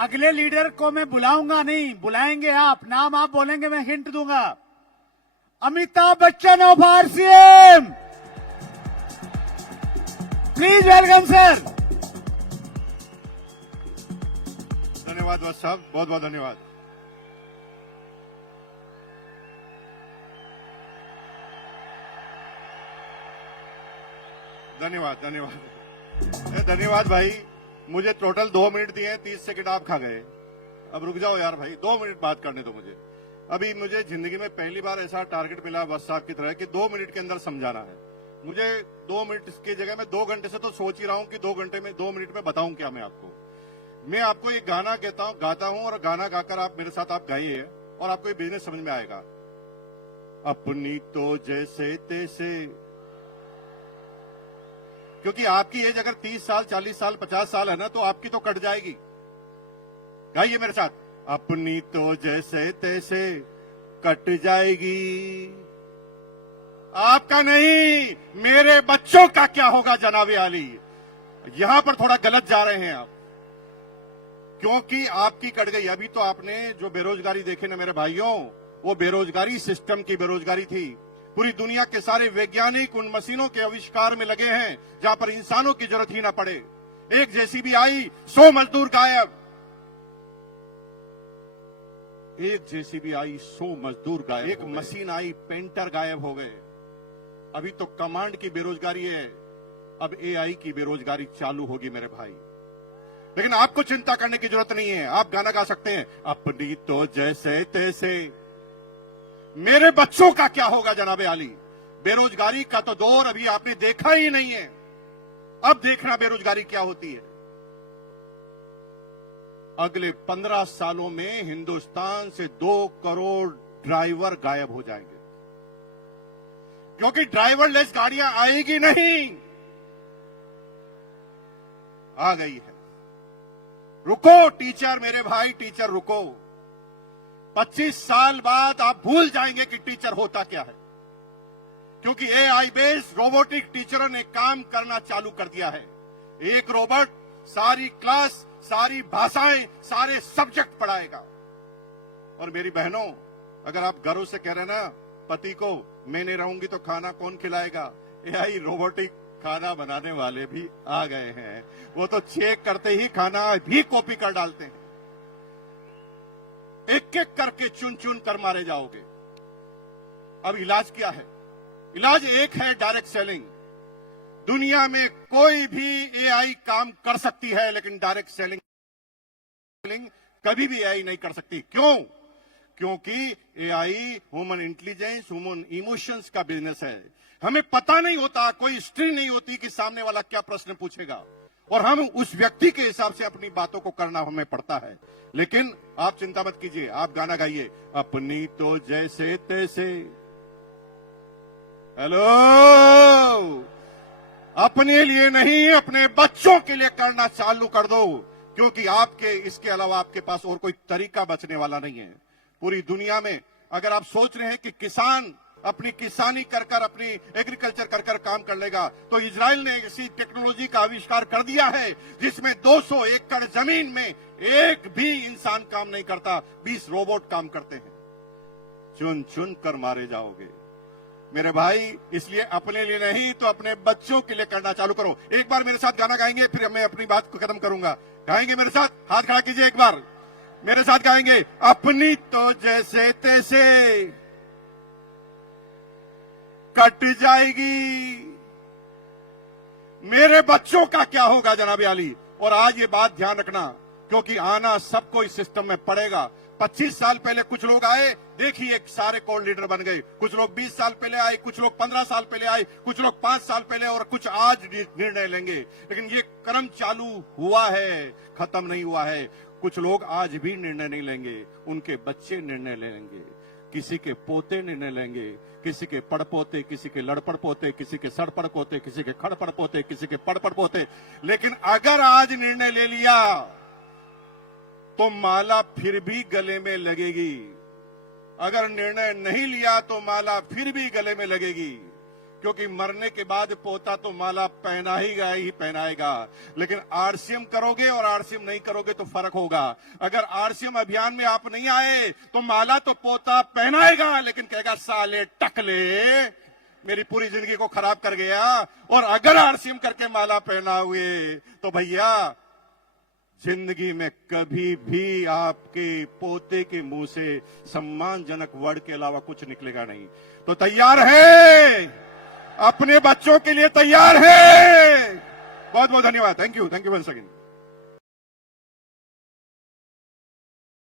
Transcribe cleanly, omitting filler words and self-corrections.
अगले लीडर को मैं बुलाऊंगा नहीं, बुलाएंगे आप, नाम आप बोलेंगे, मैं हिंट दूंगा। Amitabh Bachchan of RCM, please welcome sir. धन्यवाद वत्स साहब, बहुत बहुत धन्यवाद। धन्यवाद धन्यवाद धन्यवाद भाई। मुझे टोटल 2 मिनट दिए, 30 सेकंड आप खा गए। अब रुक जाओ यार भाई, 2 मिनट बात करने दो मुझे। अभी मुझे जिंदगी में पहली बार ऐसा टारगेट मिला वत्स साहब की तरह कि 2 मिनट के अंदर समझाना है। मुझे 2 मिनट की जगह मैं 2 घंटे से तो सोच ही रहा हूं कि 2 घंटे में 2 मिनट में बताऊं क्या मैं आपको। मैं आपको एक गाना गाता हूं और गाना गाकर आप मेरे साथ आप गाइए और आपको ये बिजनेस समझ में आएगा। अपनी तो जैसे तैसे, क्योंकि आपकी एज अगर 30 साल 40 साल 50 साल है ना, तो आपकी तो कट जाएगी। गाइए मेरे साथ, अपनी तो जैसे तैसे कट जाएगी, आपका नहीं मेरे बच्चों का क्या होगा जनाबे आली। यहां पर थोड़ा गलत जा रहे हैं आप, क्योंकि आपकी कट गई। अभी तो आपने जो बेरोजगारी देखे ना मेरे भाइयों, वो बेरोजगारी सिस्टम की बेरोजगारी थी। पूरी दुनिया के सारे वैज्ञानिक उन मशीनों के आविष्कार में लगे हैं जहां पर इंसानों की जरूरत ही ना पड़े। एक जेसीबी आई, 100 मजदूर गायब। एक जेसीबी आई, 100 मजदूर गायब। एक मशीन आई, पेंटर गायब हो गए। अभी तो कमांड की बेरोजगारी है, अब एआई की बेरोजगारी चालू होगी मेरे भाई। लेकिन आपको चिंता करने की जरूरत नहीं है। आप गाना गा सकते हैं, अपनी तो जैसे तैसे मेरे बच्चों का क्या होगा जनाबे आली। बेरोजगारी का तो दौर अभी आपने देखा ही नहीं है, अब देखना बेरोजगारी क्या होती है। अगले 15 सालों में हिंदुस्तान से 2 करोड़ ड्राइवर गायब हो जाएंगे, क्योंकि ड्राइवरलेस गाड़ियां आएगी नहीं। आ गई है। रुको टीचर, मेरे भाई टीचर रुको। 25 साल बाद आप भूल जाएंगे कि टीचर होता क्या है, क्योंकि एआई बेस्ड रोबोटिक टीचरों ने काम करना चालू कर दिया है। एक रोबोट सारी क्लास, सारी भाषाएं, सारे सब्जेक्ट पढ़ाएगा। और मेरी बहनों, अगर आप गर्व से कह रहे ना पति को मैं नहीं रहूंगी तो खाना कौन खिलाएगा, एआई रोबोटिक खाना बनाने वाले भी आ गए हैं। वो तो चेक करते ही खाना भी कॉपी कर डालते हैं। एक एक करके चुन चुन कर मारे जाओगे। अब इलाज क्या है? इलाज एक है, डायरेक्ट सेलिंग। दुनिया में कोई भी एआई काम कर सकती है, लेकिन डायरेक्ट सेलिंग कभी भी एआई नहीं कर सकती। क्यों? क्योंकि AI human intelligence, human emotions का बिजनेस है। हमें पता नहीं होता, कोई हिस्ट्री नहीं होती कि सामने वाला क्या प्रश्न पूछेगा, और हम उस व्यक्ति के हिसाब से अपनी बातों को करना हमें पड़ता है। लेकिन आप चिंता मत कीजिए, आप गाना गाइए, अपनी तो जैसे तैसे। हेलो, अपने लिए नहीं, अपने बच्चों के लिए करना चालू कर दो, क्योंकि आपके इसके अलावा आपके पास और कोई तरीका बचने वाला नहीं है। पूरी दुनिया में अगर आप सोच रहे हैं कि किसान अपनी किसानी कर कर, अपनी एग्रीकल्चर कर कर काम कर लेगा, तो इजराइल ने ऐसी टेक्नोलॉजी का आविष्कार कर दिया है जिसमें 200 एकड़ जमीन में एक भी इंसान काम नहीं करता, 20 रोबोट काम करते हैं। चुन चुन कर मारे जाओगे मेरे भाई। इसलिए अपने लिए नहीं तो अपने बच्चों के लिए करना चालू करो। एक बार मेरे साथ गाना गाएंगे, फिर मैं अपनी बात को खत्म करूंगा। गाएंगे मेरे साथ? हाथ खड़ा कीजिए, एक बार मेरे साथ गाएंगे, अपनी तो जैसे तैसे कट जाएगी, मेरे बच्चों का क्या होगा जनाबे आली। और आज ये बात ध्यान रखना, क्योंकि आना सबको इस सिस्टम में पड़ेगा। 25 साल पहले कुछ लोग आए, देखिए सारे कोर लीडर बन गए। कुछ लोग 20 साल पहले आए, कुछ लोग 15 साल पहले आए, कुछ लोग 5 साल पहले, और कुछ आज निर्णय लेंगे। लेकिन ये क्रम चालू हुआ है, खत्म नहीं हुआ है। कुछ लोग आज भी निर्णय नहीं लेंगे, उनके बच्चे निर्णय लेंगे, किसी के पोते निर्णय लेंगे, किसी के पड़पोते, किसी के लड़पड़ पोते, किसी के सड़पड़ पोते, किसी के खड़पड़ पोते, किसी के पड़पड़ पोते। लेकिन अगर आज निर्णय ले लिया तो माला फिर भी गले में लगेगी। अगर निर्णय नहीं लिया तो माला फिर भी गले में लगेगी। क्योंकि मरने के बाद पोता तो माला पहनाएगा, लेकिन आरसीएम करोगे और आरसीएम नहीं करोगे तो फर्क होगा। अगर आरसीएम अभियान में आप नहीं आए तो माला तो पोता पहनाएगा, लेकिन कहेगा साले टकले मेरी पूरी जिंदगी को खराब कर गया। और अगर आरसीएम करके माला पहना हुए तो भैया जिंदगी में कभी भी आपके पोते के मुंह से सम्मानजनक वर्ड के अलावा कुछ निकलेगा नहीं। तो तैयार है, अपने बच्चों के लिए तैयार है। बहुत बहुत धन्यवाद। Thank you once again.